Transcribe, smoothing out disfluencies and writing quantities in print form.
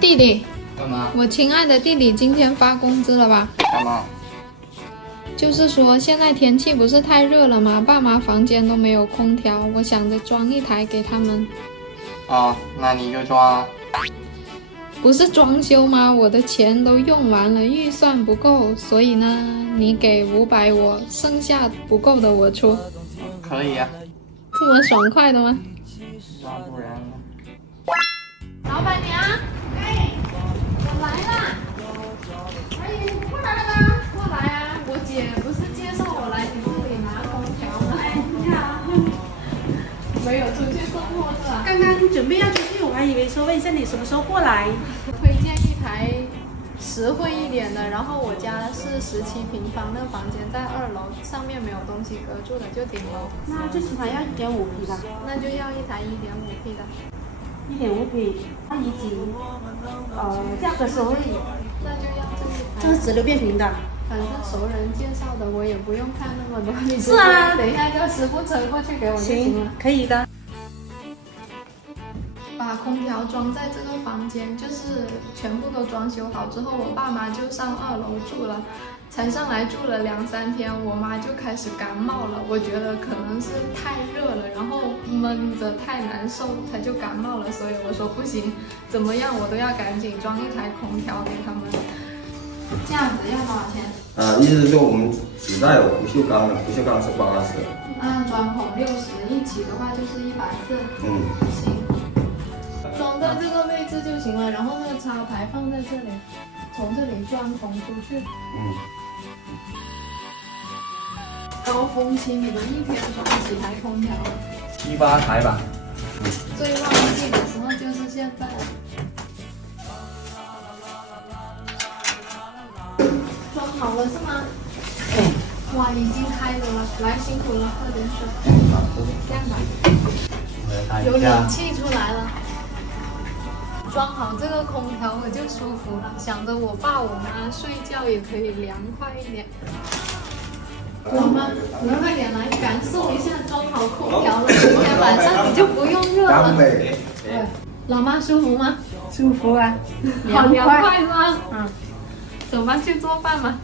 弟弟，干嘛？我亲爱的弟弟，今天发工资了吧？干嘛？就是说现在天气不是太热了吗？爸妈房间都没有空调，我想着装一台给他们。哦，那你就装啊。不是装修吗？我的钱都用完了，预算不够，所以呢，你给500我，剩下不够的我出。可以啊。这么爽快的吗？要不然呢？老板娘，哎，我来啦！哎，你过来了吗？过来啊！我姐不是介绍我来你这里拿空调吗？哎，你好。没有出去送货是吧？刚刚准备要出去，我还以为说问一下你什么时候过来。推荐一台实惠一点的，然后我家是17平方，那个房间在2楼，上面没有东西隔住的，就顶楼。那最起码要1.5匹吧那就要一台1.5P 的。，1.5匹，它以及价格收益，那就要这一台。这是直流变频的。反正熟人介绍的，我也不用看那么多。你是啊，等一下叫师傅车过去给我就行了。行，可以的。把空调装在这个房间，就是全部都装修好之后，我爸妈就上2楼住了。才上来住了2-3天，我妈就开始感冒了。我觉得可能是太热了，然后闷着太难受，她就感冒了。所以我说不行，怎么样我都要赶紧装一台空调给他们。这样子要多少钱？意思是说我们只带有不锈钢的，不锈钢是80。按钻孔60，一起的话就是140。行，装在这个位置就行了。然后那个插排放在这里，从这里钻孔出去。高峰期你们一天装几台空调7、8台吧。最旺季的时候就是现在。装好了是吗？哇，已经开着了，来辛苦了，喝点水。这样吧，有冷气出来了。装好这个空调我就舒服了，想着我爸我妈睡觉也可以凉快一点。老妈，你快点来感受一下装好空调了，今天晚上你就不用热了。老妈舒服吗？舒服啊，好凉快是吗？走吧，去做饭吧。